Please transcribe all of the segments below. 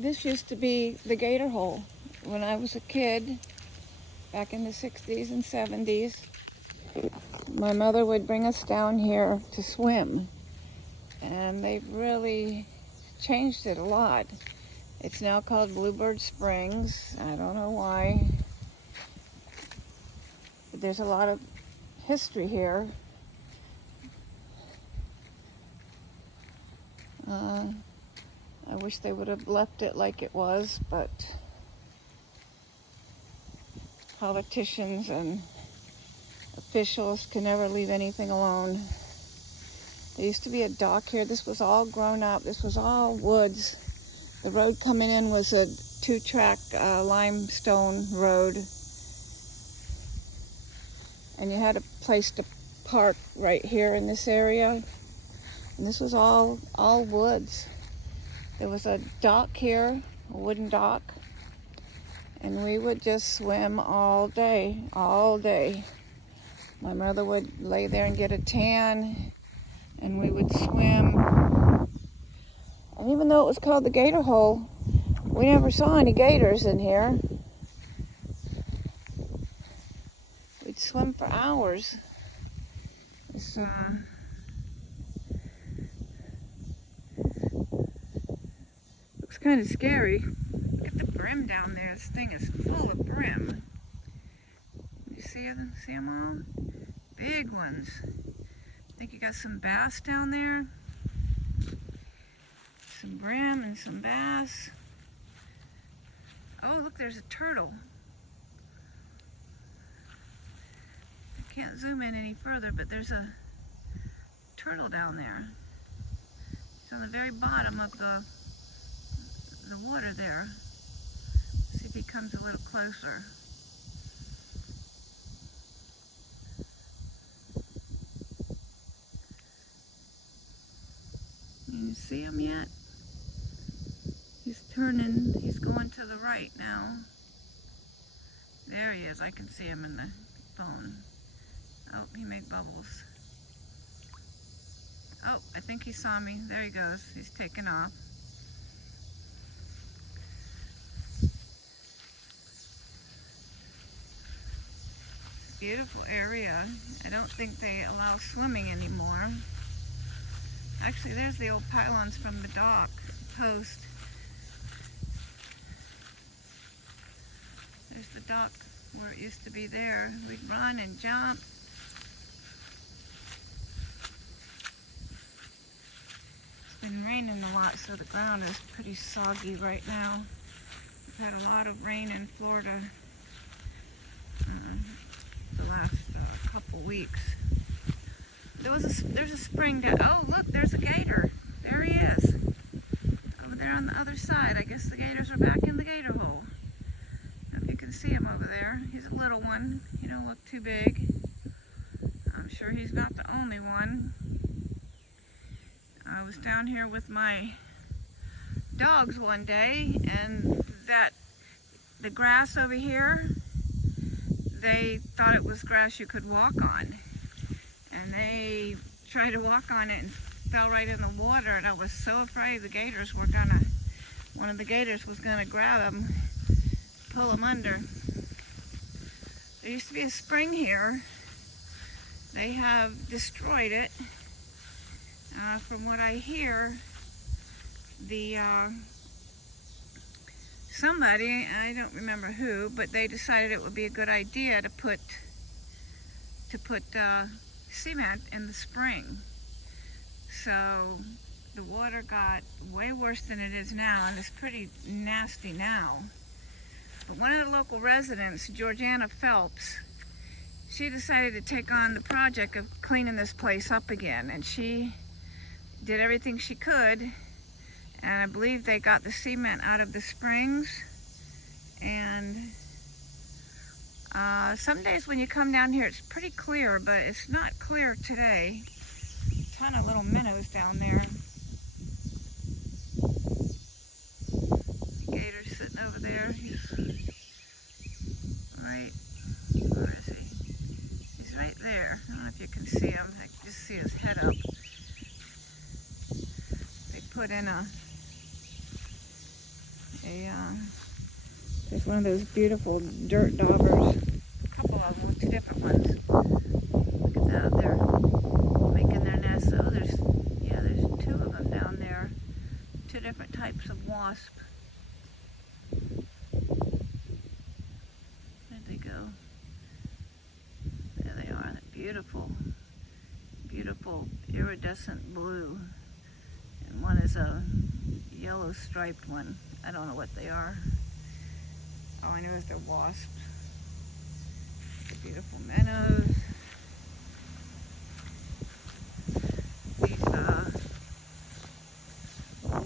This used to be the gator hole. When I was a kid, back in the 60s and 70s, my mother would bring us down here to swim. And they've really changed it a lot. It's now called Bluebird Springs. I don't know why. But there's a lot of history here. I wish they would have left it like it was, but politicians and officials can never leave anything alone. There used to be a dock here. This was all grown up. This was all woods. The road coming in was a 2-track limestone road. And you had a place to park right here in this area. And this was all woods. There was a dock here, a wooden dock. And we would just swim all day, all day. My mother would lay there and get a tan, and we would swim. And even though it was called the Gator Hole, we never saw any gators in here. We'd swim for hours. It's, looks kind of scary. Look at the brim down there. This thing is full of brim. You see them all? Big ones. I think you got some bass down there. Some brim and some bass. Oh, look, there's a turtle. I can't zoom in any further, but there's a turtle down there. It's on the very bottom of the water there. See if he comes a little closer. You see him yet? He's turning, he's going to the right now. There he is, I can see him in the phone. Oh, he made bubbles. Oh, I think he saw me. There he goes, he's taking off. Beautiful area. I don't think they allow swimming anymore. Actually, there's the old pylons from the dock post. There's the dock where it used to be there. We'd run and jump. It's been raining a lot, so the ground is pretty soggy right now. We've had a lot of rain in Florida the last couple weeks. There's a spring down. Oh, look, there's a gator. There he is. Over there on the other side. I guess the gators are back in the gator hole. If you can see him over there. He's a little one. He don't look too big. I'm sure he's not the only one. I was down here with my dogs one day, and the grass over here, they thought it was grass you could walk on. And they tried to walk on it and fell right in the water, and I was so afraid one of the gators was gonna grab them, pull them under. There used to be a spring here. They have destroyed it. From what I hear, somebody, I don't remember who, but they decided it would be a good idea to put cement in the spring. So the water got way worse than it is now, and it's pretty nasty now. But one of the local residents, Georgiana Phelps, she decided to take on the project of cleaning this place up again, and she did everything she could, and I believe they got the cement out of the springs. And some days when you come down here, it's pretty clear, but it's not clear today. A ton of little minnows down there. The gator's sitting over there. He's right, where is he? He's right there. I don't know if you can see him. I can just see his head up. They put in there's one of those beautiful dirt daubers. A couple of them with two different ones. Look at that, they're making their nest. Oh, there's two of them down there. Two different types of wasp. Where'd they go? There they are. Beautiful, beautiful iridescent blue. And one is a yellow striped one. I don't know what they are. All I know is they're wasps. Beautiful minnows. These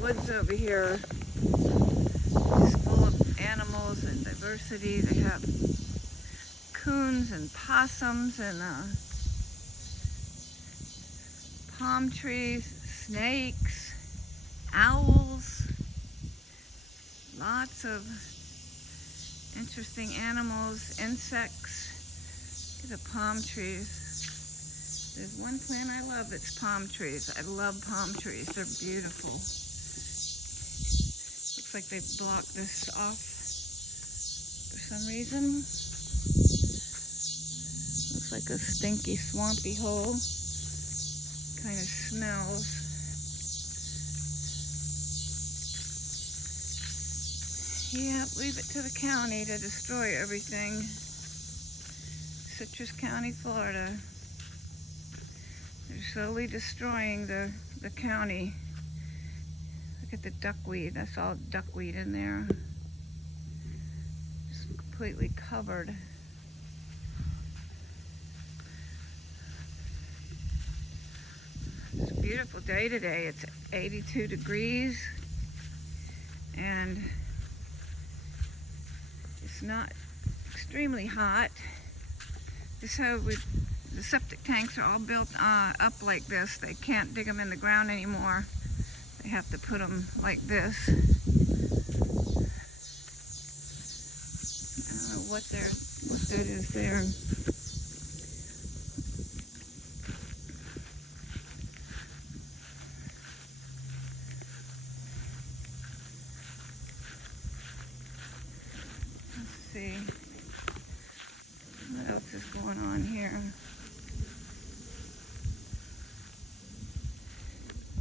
woods over here is full of animals and diversity. They have coons and possums and palm trees, snakes, owls, lots of interesting animals, insects. Look at the palm trees. There's one plant I love, it's palm trees. I love palm trees, they're beautiful. Looks like they blocked this off for some reason. Looks like a stinky, swampy hole. Kind of smells. Yeah, leave it to the county to destroy everything. Citrus County, Florida. They're slowly destroying the county. Look at the duckweed. That's all duckweed in there. Just completely covered. It's a beautiful day today. It's 82 degrees and it's not extremely hot. This how the septic tanks are all built up like this. They can't dig them in the ground anymore. They have to put them like this. I don't know what that is there. See what else is going on here.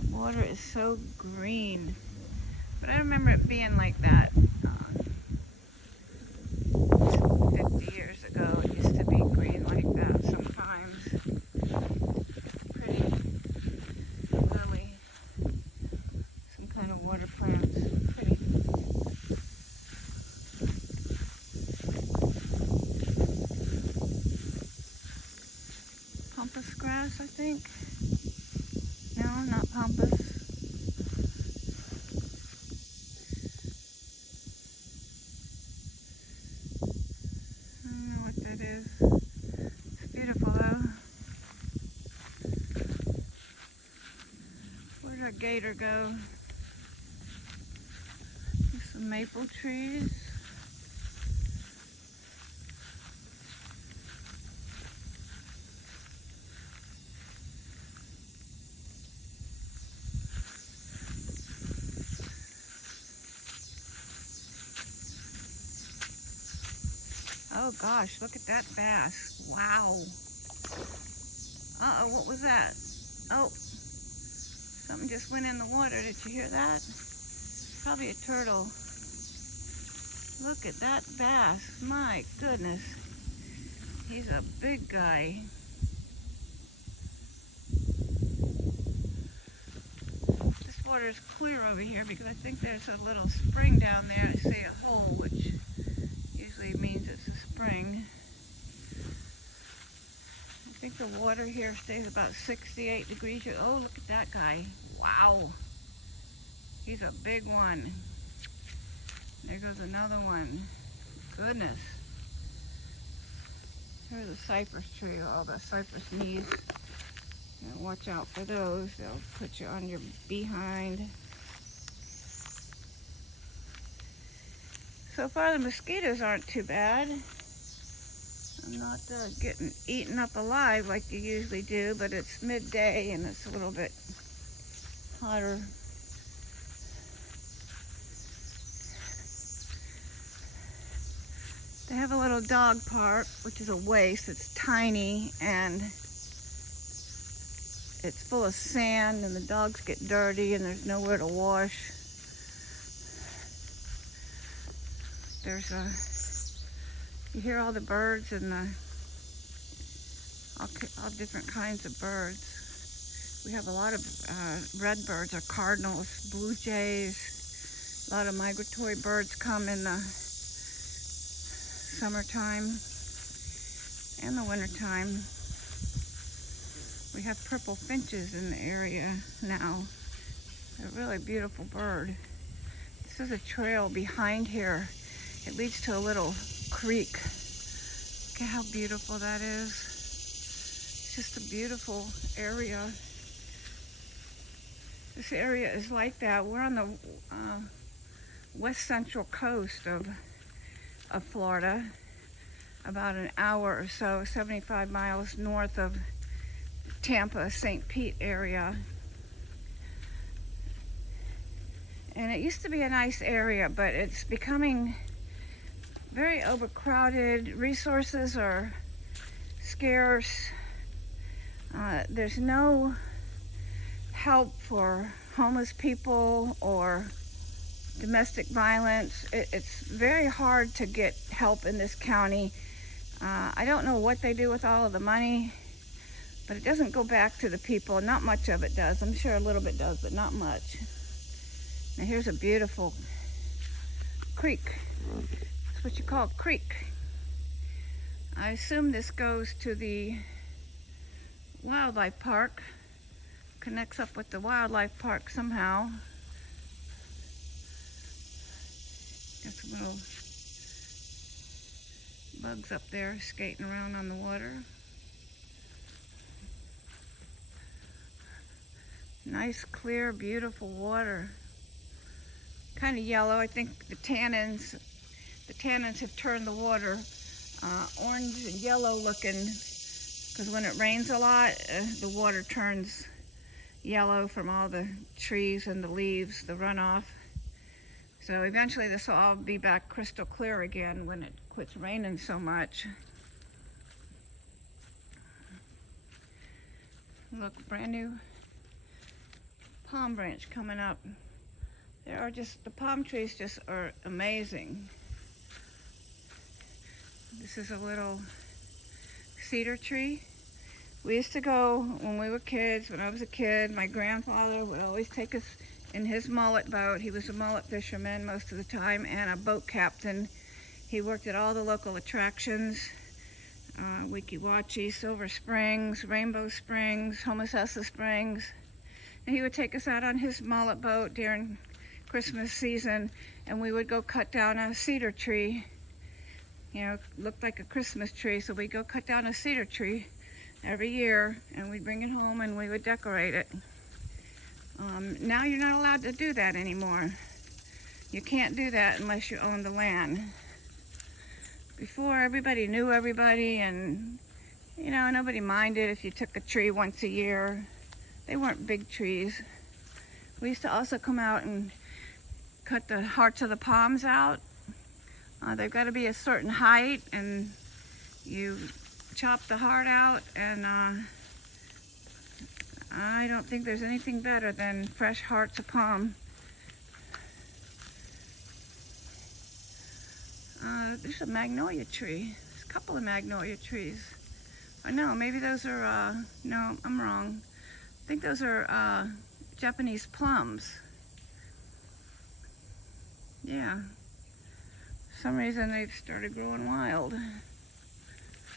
The water is so green, but I remember it being like that 50 years ago. It used to be green like that sometimes. Pretty lily, some kind of water plants. Pretty. Pampas grass, I think. No, not pampas. I don't know what that is. It's beautiful though. Where'd our gator go? There's some maple trees. Oh gosh, look at that bass. Wow. Uh-oh, what was that? Oh, something just went in the water. Did you hear that? Probably a turtle. Look at that bass. My goodness. He's a big guy. This water is clear over here because I think there's a little spring down there. I see a hole, which usually means it's a spring. I think the water here stays about 68 degrees. Oh, look at that guy. Wow. He's a big one. There goes another one. Goodness. There's a cypress tree. Oh, the cypress knees. Now watch out for those. They'll put you on your behind. So far the mosquitoes aren't too bad. I'm not getting eaten up alive like you usually do, but it's midday and it's a little bit hotter. They have a little dog park, which is a waste. It's tiny and it's full of sand, and the dogs get dirty and there's nowhere to wash. There's you hear all the birds and all different kinds of birds. We have a lot of red birds or cardinals, blue jays. A lot of migratory birds come in the summertime and the wintertime. We have purple finches in the area now. They're a really beautiful bird. This is a trail behind here. It leads to a little creek. Look at how beautiful that is. It's just a beautiful area. This area is like that. We're on the west central coast of Florida, about an hour or so, 75 miles north of Tampa, St. Pete area. And it used to be a nice area, but it's becoming very overcrowded. Resources are scarce. There's no help for homeless people or domestic violence. It's very hard to get help in this county. I don't know what they do with all of the money, but it doesn't go back to the people. Not much of it does. I'm sure a little bit does, but not much. Now here's a beautiful creek. That's what you call a creek. I assume this goes to the wildlife park. Connects up with the wildlife park somehow. Got some little bugs up there skating around on the water. Nice, clear, beautiful water. Kind of yellow. I think the tannins have turned the water orange and yellow looking, because when it rains a lot, the water turns yellow from all the trees and the leaves, the runoff. So eventually this will all be back crystal clear again when it quits raining so much. Look, brand new palm branch coming up. The palm trees just are amazing. This is a little cedar tree. We used to go when we were kids. When I was a kid, my grandfather would always take us in his mullet boat. He was a mullet fisherman most of the time and a boat captain. He worked at all the local attractions, Weeki Wachee, Silver Springs, Rainbow Springs, Homosassa Springs. And he would take us out on his mullet boat during Christmas season, and we would go cut down a cedar tree. You know, it looked like a Christmas tree, so we'd go cut down a cedar tree every year, and we'd bring it home and we would decorate it. Now you're not allowed to do that anymore. You can't do that unless you own the land. Before, everybody knew everybody, and you know, nobody minded if you took a tree once a year. They weren't big trees. We used to also come out and cut the hearts of the palms out. They've got to be a certain height, and you chop the heart out, and I don't think there's anything better than fresh hearts of palm. There's a magnolia tree. There's a couple of magnolia trees. I know, maybe those are, no, I'm wrong. I think those are Japanese plums. Yeah. For some reason they've started growing wild,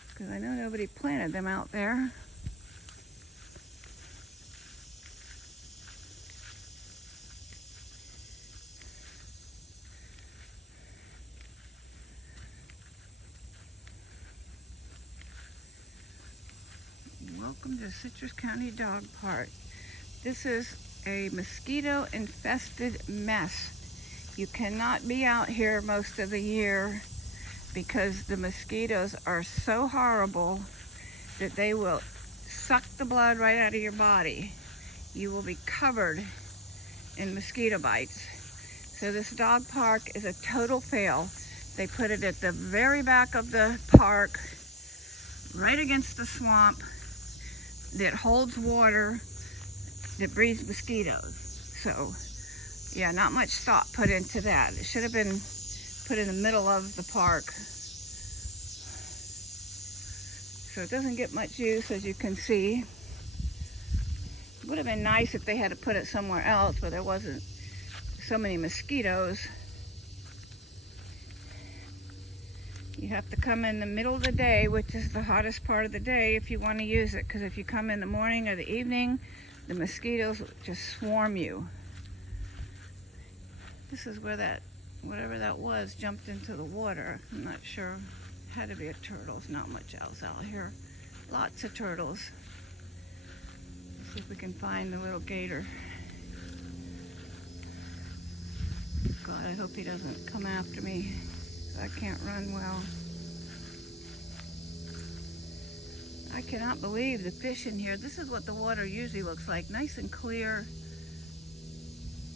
because I know nobody planted them out there. Welcome to Citrus County Dog Park. This is a mosquito-infested mess. You cannot be out here most of the year because the mosquitoes are so horrible that they will suck the blood right out of your body. You will be covered in mosquito bites. So this dog park is a total fail. They put it at the very back of the park, right against the swamp that holds water that breeds mosquitoes. So, yeah, not much thought put into that. It should have been put in the middle of the park. So it doesn't get much use, as you can see. It would have been nice if they had to put it somewhere else where there wasn't so many mosquitoes. You have to come in the middle of the day, which is the hottest part of the day, if you want to use it, because if you come in the morning or the evening, the mosquitoes just swarm you. This is where that, whatever that was, jumped into the water. I'm not sure. Had to be a turtle. There's not much else out here. Lots of turtles. Let's see if we can find the little gator. God, I hope he doesn't come after me. I can't run well. I cannot believe the fish in here. This is what the water usually looks like. Nice and clear.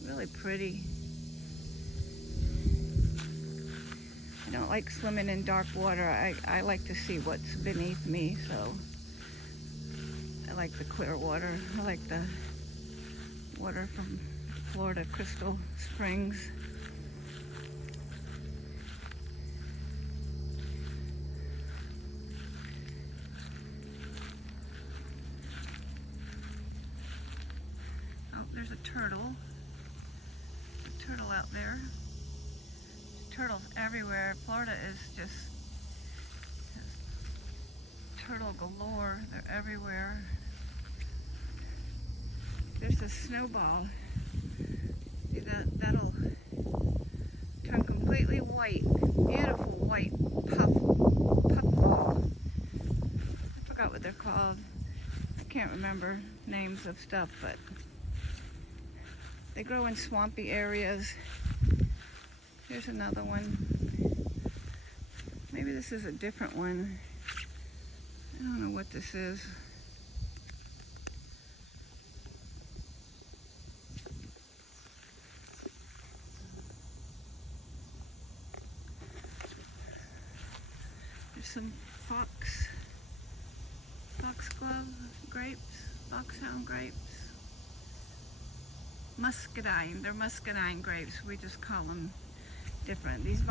Really pretty. I don't like swimming in dark water. I like to see what's beneath me, so I like the clear water. I like the water from Florida Crystal Springs. Oh, there's a turtle. There's a turtle out there. Turtles everywhere. Florida is just turtle galore. They're everywhere. There's a snowball. See that? That'll turn completely white. Beautiful white puffball. I forgot what they're called. I can't remember names of stuff, but they grow in swampy areas. Here's another one. Maybe this is a different one. I don't know what this is. There's some foxglove grapes, foxhound grapes. Muscadine. They're muscadine grapes. We just call them different. These